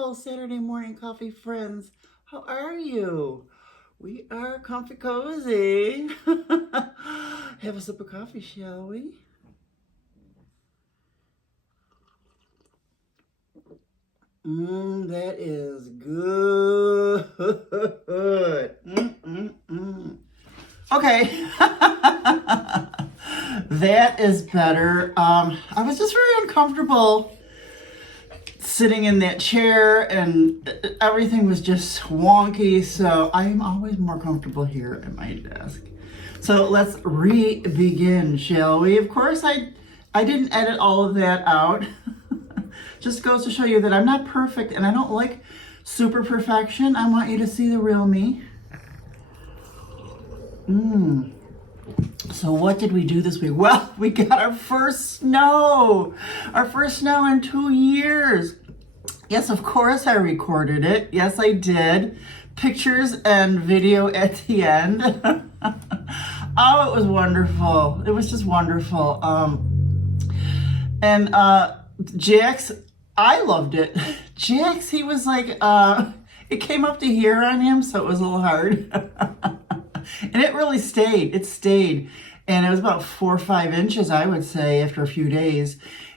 wonderful Saturday morning coffee friends. How are you? We are comfy cozy. Have a sip of coffee, shall we? That is good. Okay. That is better. I was just very uncomfortable sitting in that chair, and everything was just wonky, so I'm always more comfortable here at my desk. So let's begin, shall we? Of course, I didn't edit all of that out. Just goes to show you that I'm not perfect, and I don't like super perfection. I want you to see the real me. So what did we do this week? Well, we got our first snow. Our first snow in 2 years. Yes, of course I recorded it. Yes, I did. Pictures and video at the end. Oh, it was wonderful. It was just wonderful. Jax, I loved it. Jax, he was like, it came up to here on him, so it was a little hard. And it really stayed. It stayed. And it was about 4 or 5 inches, I would say, after a few days.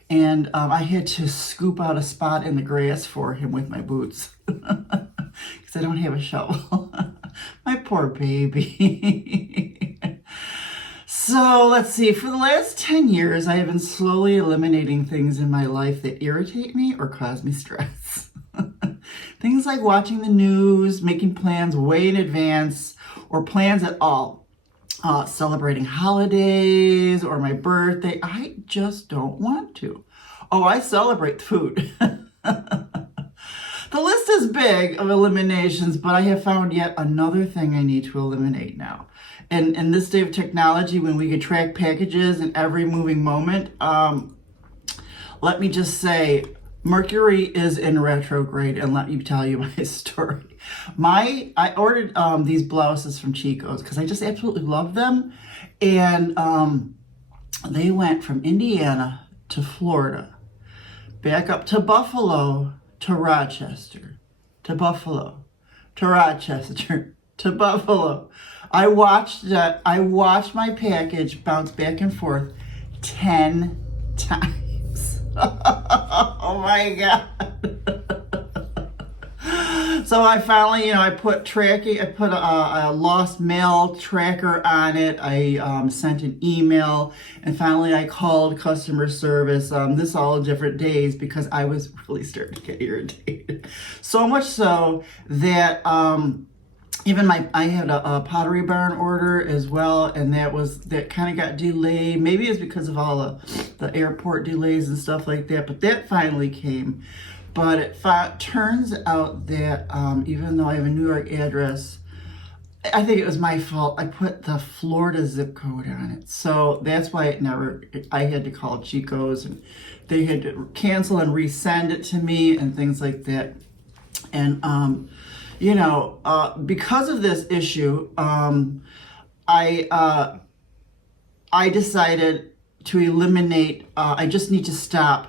And I had to scoop out a spot in the grass for him with my boots. Because I don't have a shovel. My poor baby. So let's see. For the last 10 years, I have been slowly eliminating things in my life that irritate me or cause me stress. Things like watching the news, making plans way in advance, or plans at all. Celebrating holidays or my birthday. I just don't want to. Oh, I celebrate food. The list is big of eliminations, but I have found yet another thing I need to eliminate now. And in this day of technology, when we can track packages in every moving moment, let me just say, Mercury is in retrograde, and let me tell you my story. I ordered these blouses from Chico's because I just absolutely love them, and they went from Indiana to Florida, back up to Buffalo to Rochester, to Buffalo, to Rochester, to Buffalo. I watched my package bounce back and forth 10 times. Oh my God. So I finally, I put a lost mail tracker on it. I sent an email, and finally I called customer service. This all different days because I was really starting to get irritated. So much so that even I had a Pottery Barn order as well, and that kind of got delayed. Maybe it's because of all the airport delays and stuff like that, but that finally came. But it turns out that even though I have a New York address, I think it was my fault. I put the Florida zip code on it. So that's why I had to call Chico's, and they had to cancel and resend it to me and things like that. And, because of this issue, I decided to eliminate, I need to stop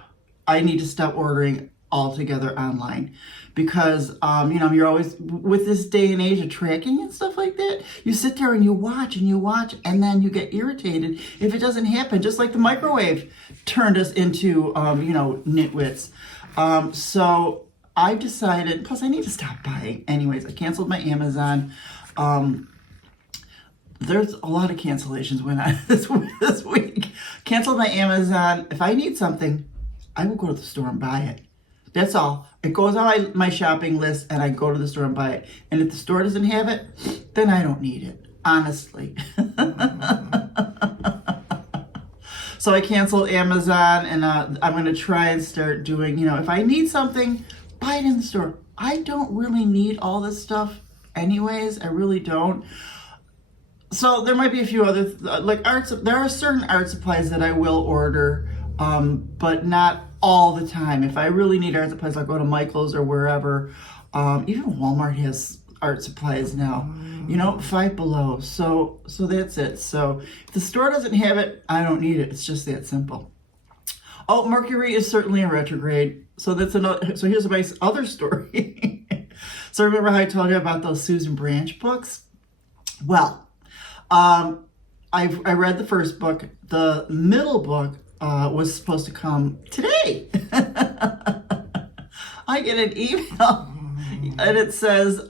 ordering altogether online, because you're always, with this day and age of tracking and stuff like that, you sit there and you watch and then you get irritated if it doesn't happen, just like the microwave turned us into nitwits. So I decided, plus I need to stop buying. Anyways, I canceled my Amazon. There's a lot of cancellations went on this week. Canceled my Amazon. If I need something, I will go to the store and buy it. That's all. It goes on my shopping list, and I go to the store and buy it. And if the store doesn't have it, then I don't need it, honestly. So I canceled Amazon, and I'm going to try and start doing, if I need something, buy it in the store. I don't really need all this stuff anyways. I really don't. So there might be a few other, there are certain art supplies that I will order, but not all the time. If I really need art supplies, I'll go to Michael's or wherever. Even Walmart has art supplies now, Five Below. So that's it. So if the store doesn't have it, I don't need it. It's just that simple. Oh, Mercury is certainly in retrograde. So that's another. So here's a nice other story. So remember how I told you about those Susan Branch books? Well, I read the first book. The middle book was supposed to come today. I get an email and it says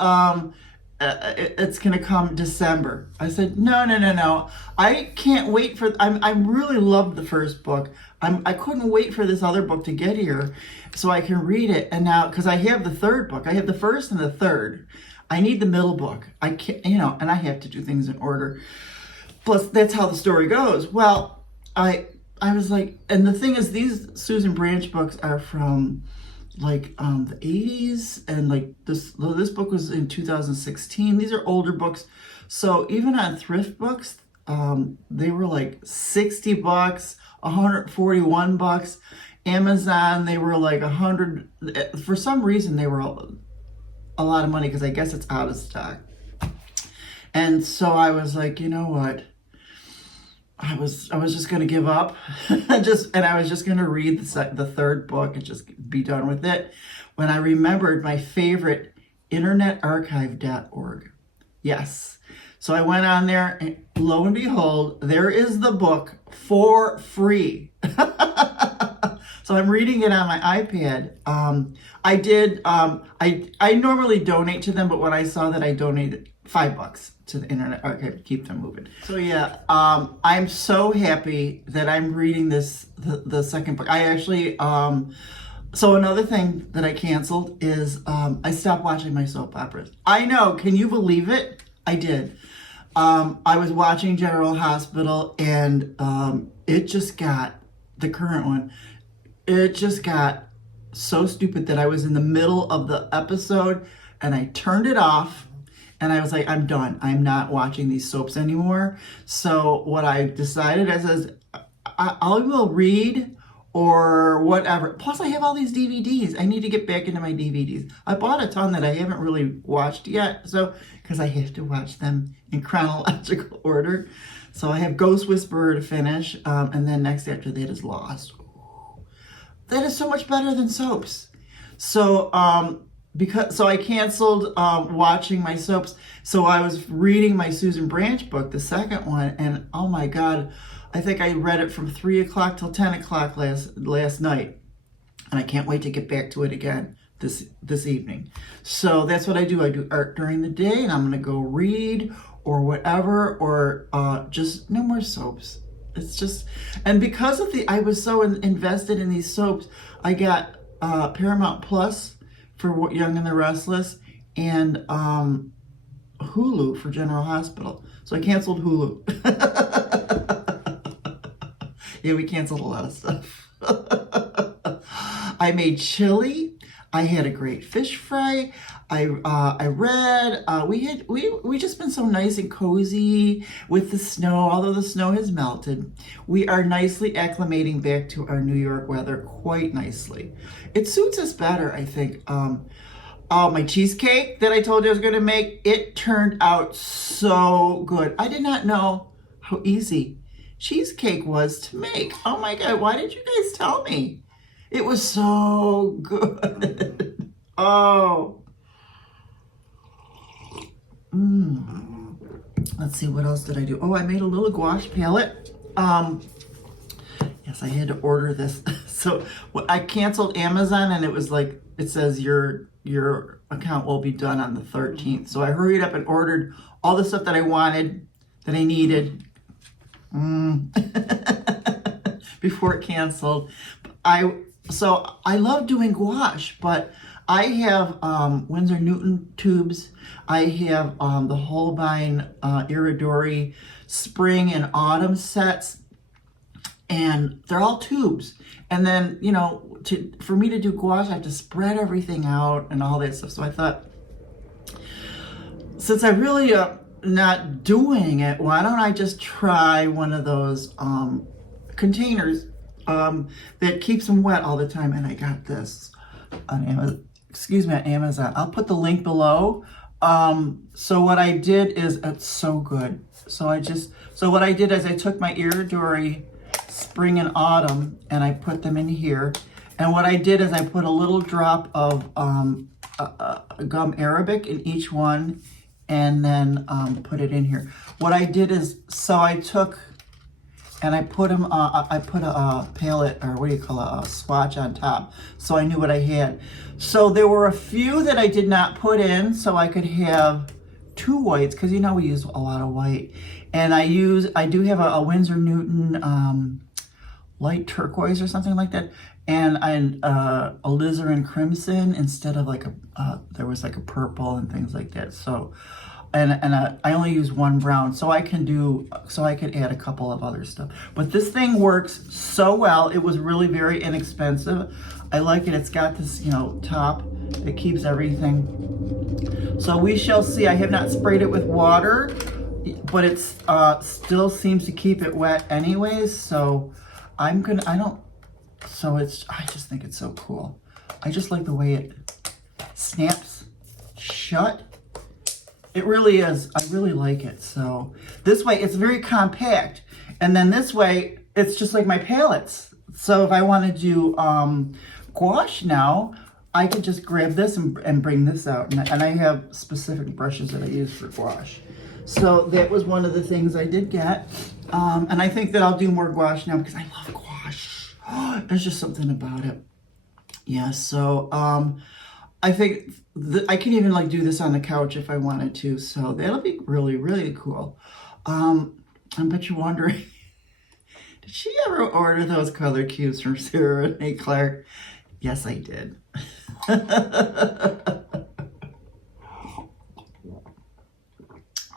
it's going to come December. I said, no. I can't wait for, I really loved the first book. I couldn't wait for this other book to get here so I can read it. And now, because I have the third book, I have the first and the third. I need the middle book. I can't, and I have to do things in order. Plus, that's how the story goes. Well, I was like, and the thing is, these Susan Branch books are from like the 80s, and like this book was in 2016. These are older books. So even on thrift books, they were like 60 bucks, 141 bucks. Amazon, they were like 100. For some reason, they were a lot of money because I guess it's out of stock. And so I was like, you know what? I was just going to give up and I was just going to read the third book and just be done with it when I remembered my favorite internetarchive.org. Yes. So I went on there and lo and behold, there is the book for free. So I'm reading it on my iPad. I normally donate to them, but when I saw that, I donated $5 to the Internet Archive to keep them moving. So yeah, I'm so happy that I'm reading the second book. I actually, so another thing that I canceled is I stopped watching my soap operas. I know, can you believe it? I did. I was watching General Hospital and it just got, the current one, it just got so stupid that I was in the middle of the episode and I turned it off and I was like, I'm done. I'm not watching these soaps anymore. So what I decided is I will read or whatever. Plus I have all these DVDs. I need to get back into my DVDs. I bought a ton that I haven't really watched yet. So, because I have to watch them in chronological order. So I have Ghost Whisperer to finish. And then next after that is Lost. That is so much better than soaps. So, so I canceled watching my soaps. So I was reading my Susan Branch book, the second one, and oh my God, I think I read it from 3 o'clock till 10 o'clock last night. And I can't wait to get back to it again this evening. So that's what I do. I do art during the day and I'm gonna go read or whatever, or just no more soaps. It's just, and because of I was so invested in these soaps, I got Paramount Plus for Young and the Restless and Hulu for General Hospital. So I canceled Hulu. Yeah, we canceled a lot of stuff. I made chili. I had a great fish fry. I read. We just been so nice and cozy with the snow. Although the snow has melted, we are nicely acclimating back to our New York weather quite nicely. It suits us better, I think. My cheesecake that I told you I was going to make, it turned out so good. I did not know how easy cheesecake was to make. Oh my God, why did you guys tell me? It was so good. Oh. Let's see, what else did I do? Oh, I made a little gouache palette. Yes, I had to order this. So I canceled Amazon and it was like, it says your account will be done on the 13th. So I hurried up and ordered all the stuff that I wanted, that I needed before it canceled. So I love doing gouache, but I have Winsor Newton tubes. I have the Holbein Iridori spring and autumn sets, and they're all tubes. And then, for me to do gouache, I have to spread everything out and all that stuff. So I thought, since I really not doing it, why don't I just try one of those containers that keeps them wet all the time. And I got this on Amazon. On Amazon. I'll put the link below. So what I did is, it's so good. So what I did is I took my Iridori spring and autumn, and I put them in here. And what I did is I put a little drop of gum arabic in each one, and then put it in here. What I did is, so I took and I put them, I put a palette, or what do you call it, a swatch on top, so I knew what I had. So there were a few that I did not put in, so I could have 2 whites, because you know we use a lot of white. And I do have a Winsor Newton light turquoise or something like that, and a alizarin crimson instead of like there was like a purple and things like that. So, I only use 1 brown, so I could add a couple of other stuff. But this thing works so well. It was really very inexpensive. I like it. It's got this, you know, top that keeps everything. So we shall see. I have not sprayed it with water, but it's still seems to keep it wet anyways. So I just think it's so cool. I just like the way it snaps shut. It really is. I really like it. So this way it's very compact. And then this way it's just like my palettes. So if I want to do gouache now, I could just grab this and bring this out. And I have specific brushes that I use for gouache. So that was one of the things I did get. And I think that I'll do more gouache now because I love gouache. There's just something about it. Yeah, so I think I can even like do this on the couch if I wanted to. So that'll be really, really cool. I bet you're wondering, did she ever order those color cubes from Sarah Renee Clark? Yes, I did.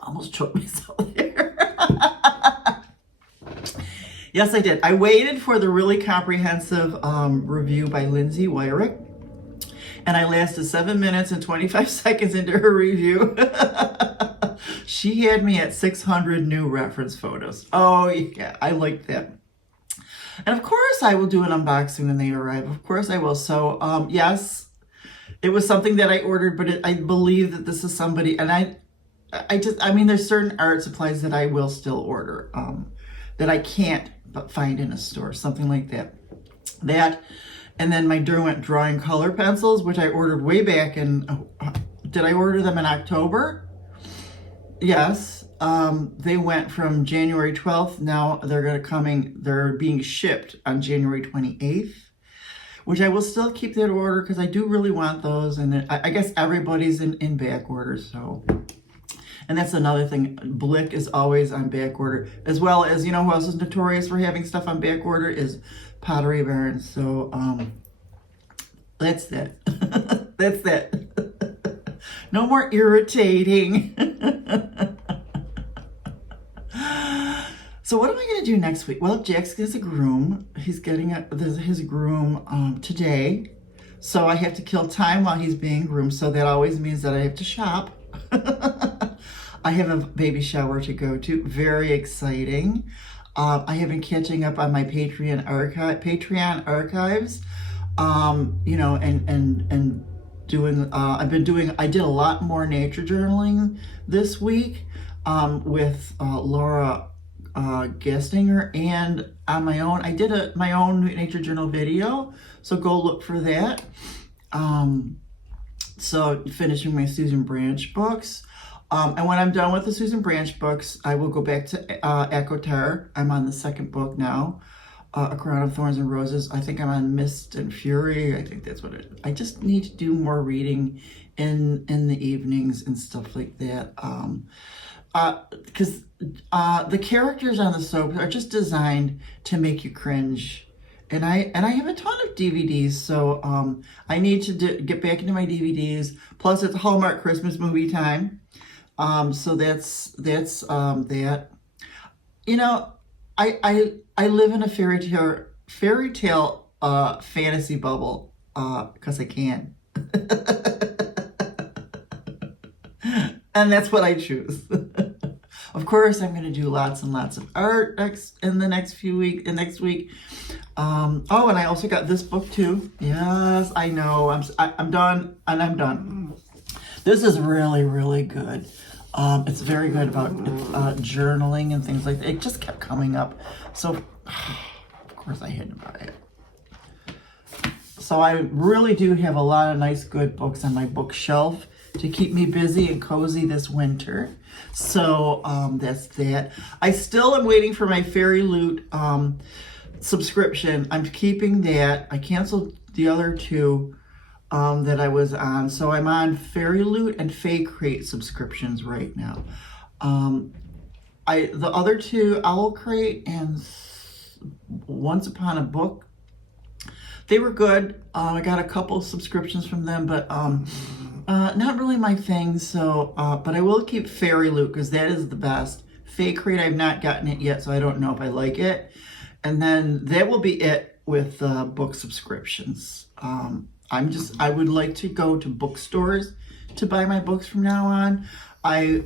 Almost choked myself there. Yes, I did. I waited for the really comprehensive review by Lindsay Wyrick, and I lasted 7 minutes and 25 seconds into her review. She had me at 600 new reference photos. Oh, yeah, I like that. And of course, I will do an unboxing when they arrive. Of course, I will. So, yes, it was something that I ordered, but I believe that this is somebody, and I mean, there's certain art supplies that I will still order that I can't but find in a store, something like that. And then my Derwent drawing color pencils, which I ordered way back in, did I order them in October? Yes. They went from January 12th. Now they're being shipped on January 28th, which I will still keep that order because I do really want those. And I guess everybody's in back order, so. And that's another thing. Blick is always on back order, as well as, you know who else is notorious for having stuff on back order is Pottery Barn. So that's that. That's that. No more irritating. So what am I going to do next week? Well, Jack's gets a groom. He's getting his groom today. So I have to kill time while he's being groomed. So that always means that I have to shop. I have a baby shower to go to. Very exciting. I have been catching up on my Patreon archives. You know, and doing. I did a lot more nature journaling this week with Laura Gastinger, and on my own. I did my own nature journal video. So go look for that. So finishing my Susan Branch books. And when I'm done with the Susan Branch books, I will go back to Ekotar. I'm on the 2nd book now, A Crown of Thorns and Roses. I think I'm on Mist and Fury. I think that's what I just need to do more reading in the evenings and stuff like that. Because the characters on the soap are just designed to make you cringe. And I have a ton of DVDs, so I need to get back into my DVDs. Plus, it's Hallmark Christmas movie time. So that's that. You know, I live in a fairy tale fantasy bubble because I can. And that's what I choose. Of course, I'm going to do lots and lots of art next week. Oh, and I also got this book too. Yes, I know. I'm done, and I'm done. This is really, really good. It's very good about journaling and things like that. It just kept coming up. So course I had to buy it. So I really do have a lot of nice good books on my bookshelf to keep me busy and cozy this winter. So that's that. I still am waiting for my Fairy Loot subscription. I'm keeping that. I canceled the other two that I was on. So I'm on Fairy Loot and Fake Crate subscriptions right now. The other two, Owl Crate and Once Upon a Book, they were good. I got a couple subscriptions from them, but not really my thing. So, but I will keep Fairy Loot because that is the best. Fake Crate, I've not gotten it yet, so I don't know if I like it. And then that will be it with book subscriptions. I would like to go to bookstores to buy my books from now on. I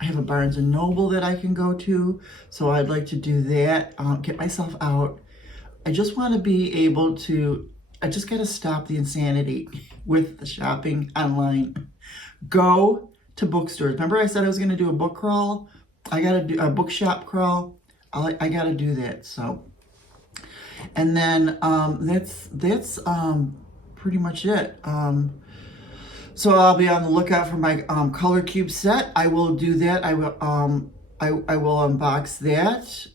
have a Barnes & Noble that I can go to, so I'd like to do that, get myself out. I just want to be able to, I just got to stop the insanity with the shopping online. Go to bookstores. Remember I said I was going to do a book crawl? I got to do a bookshop crawl. I got to do that. So, and then that's pretty much it. So I'll be on the lookout for my color cube set. I will do that. I will unbox that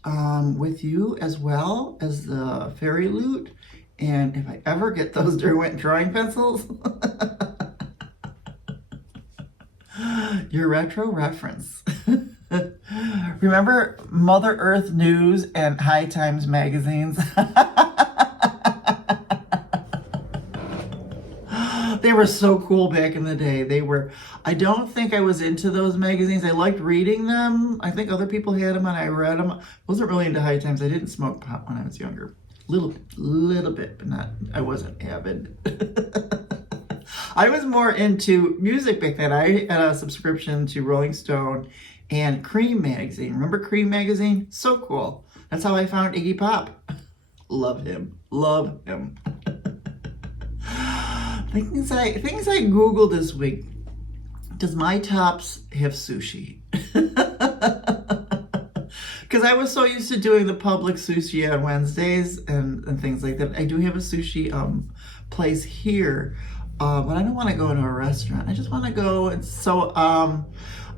with you as well as the Fairy Loot. And if I ever get those Derwent drawing pencils, your retro reference. Remember Mother Earth News and High Times magazines? They were so cool back in the day. They were, I don't think I was into those magazines. I liked reading them. I think other people had them and I read them. I wasn't really into High Times. I didn't smoke pot when I was younger. Little bit, but not, I wasn't avid. I was more into music back then. I had a subscription to Rolling Stone and Cream magazine. Remember Cream magazine? So cool. That's how I found Iggy Pop. Love him. Love him. Things I Googled this week. Does My Tops have sushi? Because I was so used to doing the public sushi on Wednesdays and things like that. I do have a sushi place here, but I don't want to go into a restaurant. I just want to go. And so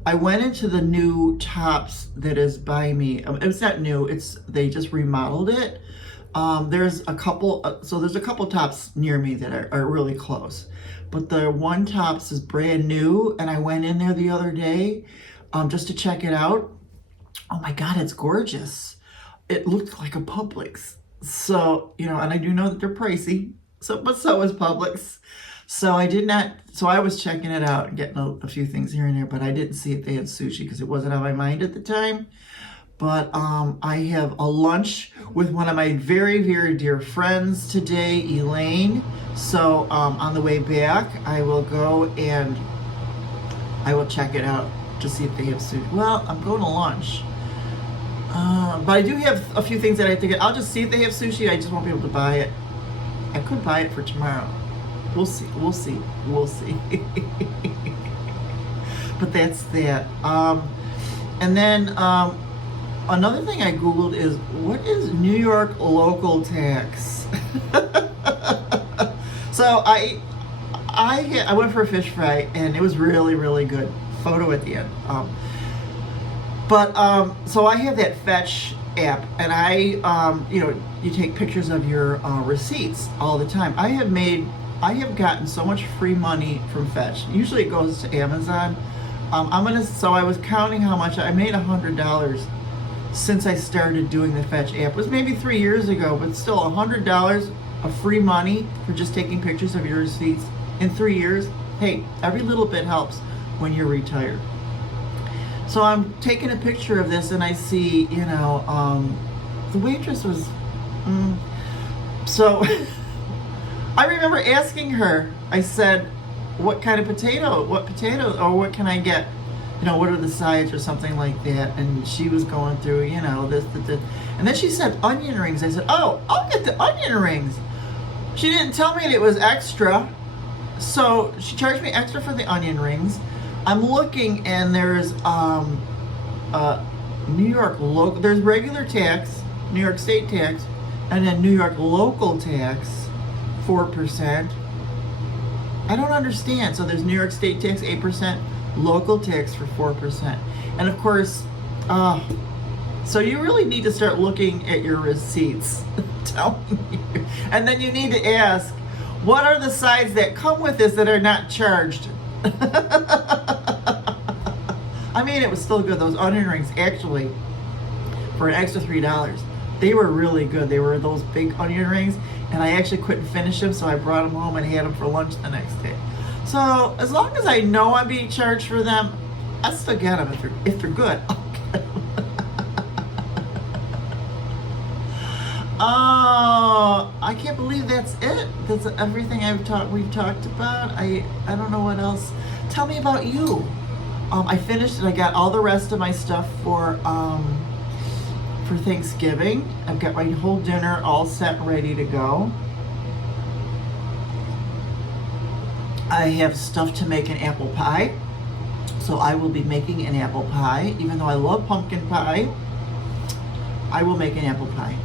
I went into the new Tops that is by me. It's not new. They just remodeled it. There's a couple Tops near me that are really close, but the one Tops is brand new, and I went in there the other day just to check it out. Oh my God, it's gorgeous. It looked like a Publix. So, and I do know that they're pricey, but so is Publix. So I was checking it out and getting a few things here and there, but I didn't see if they had sushi because it wasn't on my mind at the time. But I have a lunch with one of my very, very dear friends today, Elaine. So on the way back, I will go and I will check it out to see if they have sushi. Well, I'm going to lunch. But I do have a few things that I have to get. I'll just see if they have sushi. I just won't be able to buy it. I could buy it for tomorrow. We'll see. But that's that. And then another thing I Googled is, what is New York local tax? So I went for a fish fry and it was really, really good. Photo at the end. So I have that Fetch app, and you take pictures of your receipts all the time. I have gotten so much free money from Fetch. Usually it goes to Amazon. So I was counting how much I made $100 since I started doing the Fetch app. It was maybe 3 years ago, but still $100 of free money for just taking pictures of your receipts in 3 years. Hey, every little bit helps when you're retired. So I'm taking a picture of this and I see, the waitress was, so I remember asking her, I said, what potato, or what can I get? What are the sides or something like that? And she was going through, this. And then she said onion rings. I said, oh, I'll get the onion rings. She didn't tell me it was extra. So she charged me extra for the onion rings. I'm looking and there's New York local, there's regular tax, New York state tax, And then New York local tax, 4%. I don't understand. So there's New York state tax, 8%, local tax for 4%. And of course, so you really need to start looking at your receipts. Tell me. And then you need to ask, what are the sides that come with this that are not charged? I mean, it was still good. Those onion rings, actually, for an extra $3, they were really good. They were those big onion rings, and I actually couldn't finish them, so I brought them home and had them for lunch the next day. So as long as I know I'm being charged for them, I still get them if they're good. Oh, I can't believe that's it. That's everything we've talked about. I don't know what else. Tell me about you. I finished and I got all the rest of my stuff for Thanksgiving. I've got my whole dinner all set, ready to go. I have stuff to make an apple pie. So I will be making an apple pie. Even though I love pumpkin pie, I will make an apple pie.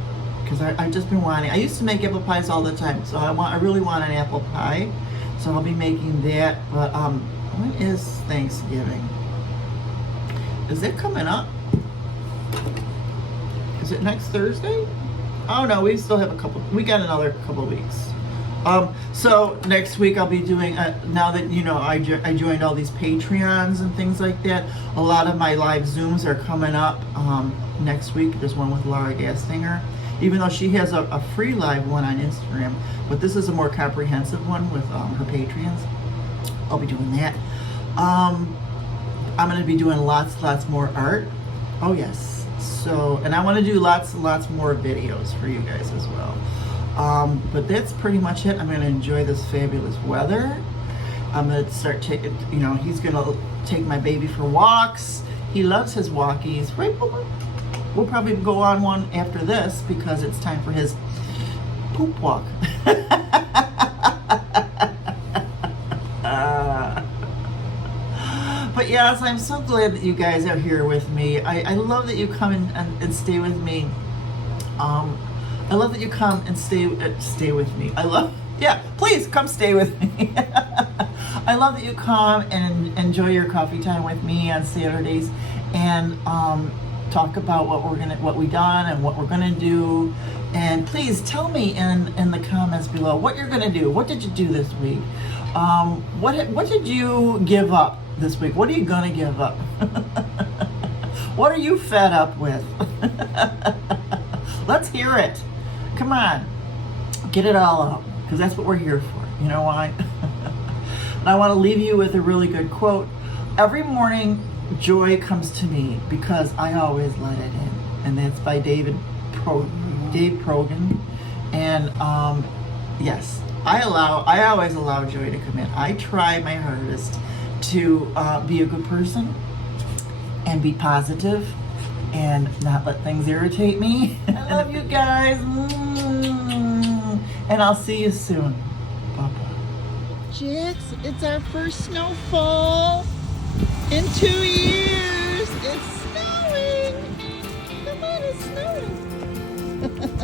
Because I've just been wanting, I used to make apple pies all the time, so I really want an apple pie, so I'll be making that. But when is Thanksgiving? Is it coming up? Is it next Thursday? Oh no, we still have we got another couple weeks. So next week I'll be doing, now that you know I joined all these Patreons and things like that, a lot of my live Zooms are coming up next week. There's one with Laura Gastinger, even though she has a free live one on Instagram, but this is a more comprehensive one with her Patreons. I'll be doing that. I'm going to be doing lots more art. Oh yes. So, and I want to do lots more videos for you guys as well. But that's pretty much it. I'm going to enjoy this fabulous weather. I'm going to start taking, he's going to take my baby for walks. He loves his walkies, right, Boomer? We'll probably go on one after this because it's time for his poop walk. But yes, I'm so glad that you guys are here with me. I love that you come and stay with me. I love that you come and stay with me. Please come stay with me. I love that you come and enjoy your coffee time with me on Saturdays and talk about what we done and what we're gonna do. And please tell me in the comments below what you're gonna do. What did you do this week? What did you give up this week? What are you gonna give up? What are you fed up with? Let's hear it. Come on, get it all out, because that's what we're here for. You know why? And I want to leave you with a really good quote. Every morning, joy comes to me because I always let it in. And that's by Dave Progan. And yes, I always allow joy to come in. I try my hardest to be a good person and be positive and not let things irritate me. I love you guys. And I'll see you soon. Bye-bye. Jax, it's our first snowfall in 2 years. It's snowing. Come on, it's snowing.